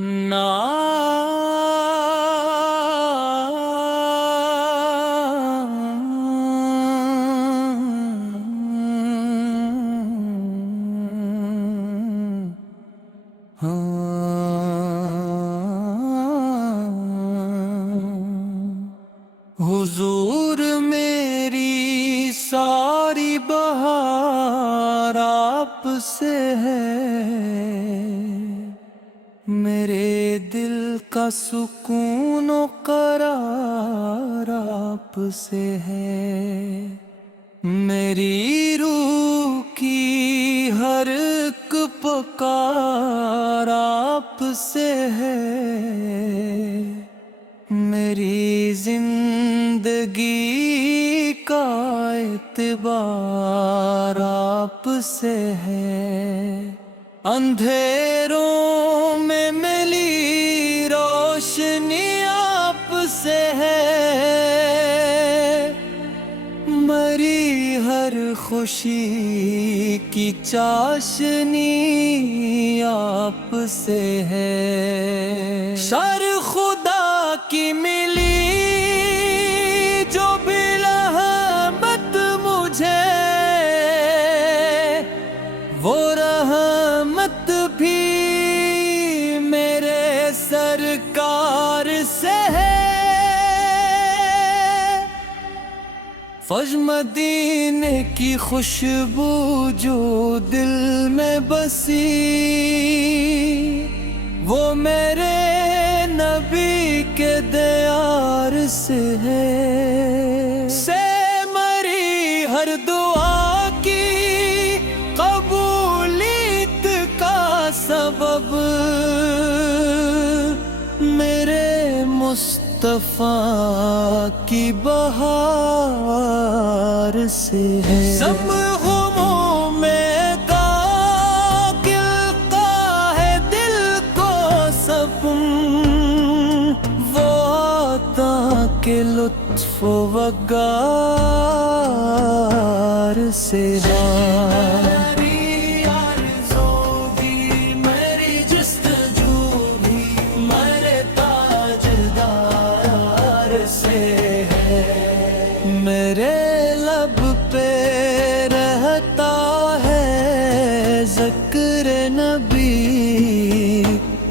نا حضور میری ساری بہار آپ سے ہے، میرے دل کا سکون و قرار آپ سے ہے، میری روح کی ہر ایک پکار آپ سے ہے، میری زندگی کا اعتبار آپ سے ہے، اندھیروں میں ملی روشنی آپ سے ہے، مری ہر خوشی کی چاشنی آپ سے ہے، شر خدا کی ملی جو بھی رحمت مجھے، وہ رحمت بھی میرے سرکار سے ہے، فج مدینے کی خوشبو جو دل میں بسی، وہ میرے نبی کے دیار سے ہے، سے مری ہر دعا کی قبولیت کا سبب میرے مصطفیٰ کی بہار سے ہے، سب غموں میں غافل کا ہے دل کو سکون، وہ عطا کے لطف و وقار سے ہے، میرے لب پہ رہتا ہے ذکر نبی،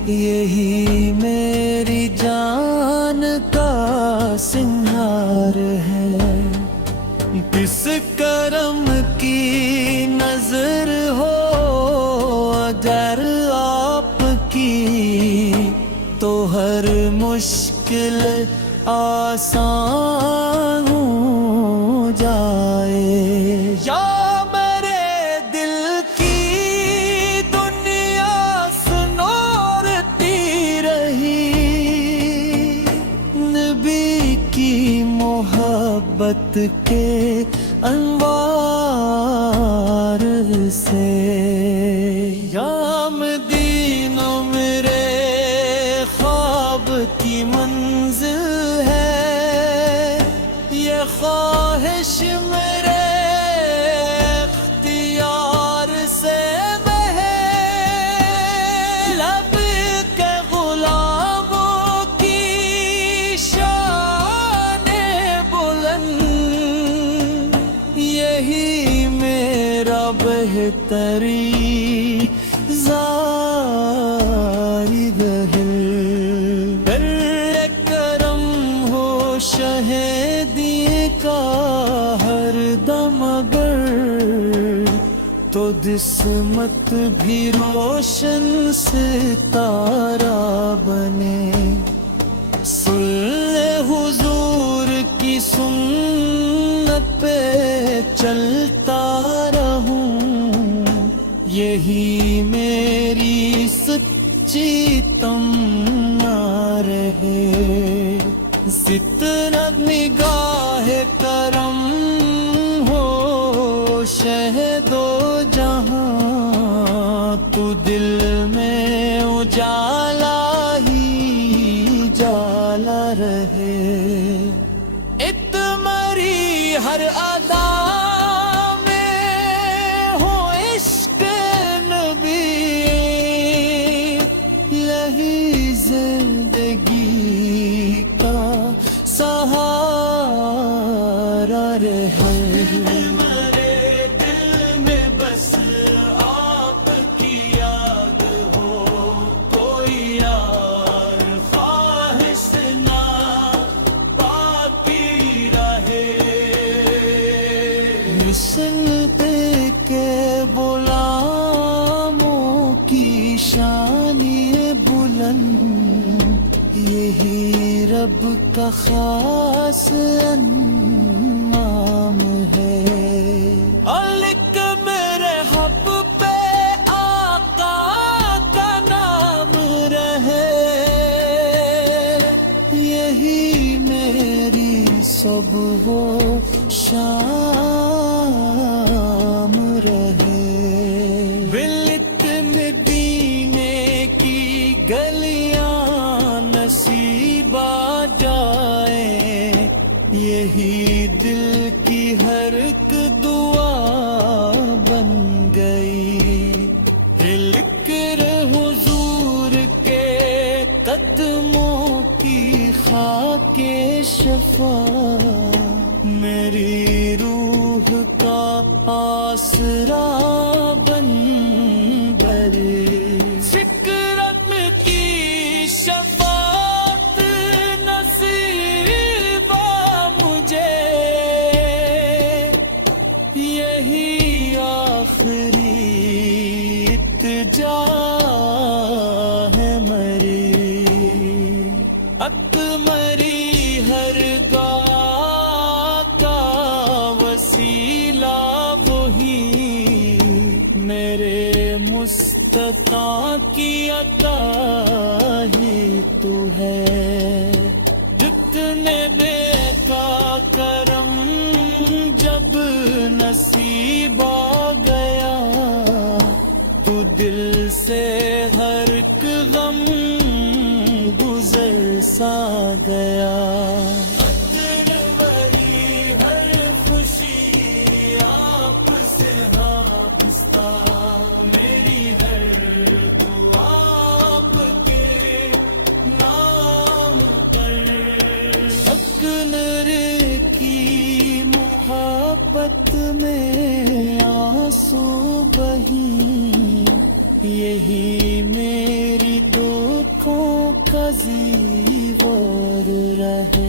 یہی میری جان کا سنگار ہے، کس کرم کی نظر ہو اگر آپ کی، تو ہر مشکل آسان ہو جائے، یا میرے دل کی دنیا سنورتی رہی، نبی کی محبت کے انوار سے، یا مدینہ میرے خواب کی منزل ہے، یہ خواہش میرے اختیار سے ہے، لب کے غلاموں کی شان بلند، یہی میرا بہترین زائد ہے، شہیدی کا ہر دم اگر تو قسمت بھی روشن ستارہ بنے، سن حضور کی سنت پہ چلتا رہوں، یہی میری سچی تمنا رہے، ستنا نگاہ کرم ہو شہد و جہاں، تو دل میں اجالا ہی جالا رہے، اتمری ہر ادا میں ہو عشق نبی، یہی زندگی کا سہارا رہے. میرے دل میں بس آپ کی یاد ہو، کوئی یار خواہش نہ باقی رہے. سنتے کے غلاموں کی شان یہ بلند، یہی رب کا خاص انعام ہے. لکھ میرے حب پہ آقا کا نام رہے، یہی میری صبح و شام رہے. بلت مدینے کی گلیاں نصیب آ جائیں، یہی دل کی ہر ایک دعا بن گئی. لکر حضور کے قدموں کی خاک شفا، میری روح کا آسرا بن گئی. فکرت کی شفاعت نصیب مجھے، یہی آخری التجا ہے میری. اکمری ہر گاہ کا وسیلہ وہی، میرے مستقاں کی عطا ہی تو ہے. جتنے بے کا کرم جب نصیب آ گیا، تو دل سے ہر ایک غم گزر سا گیا. ہر خوشی آپ سے وابستہ، میری ہر دعا آپ کے نام پر. اکنر کی محبت میں آنسو بہی، یہی میری دکھوں کا زیور رہے.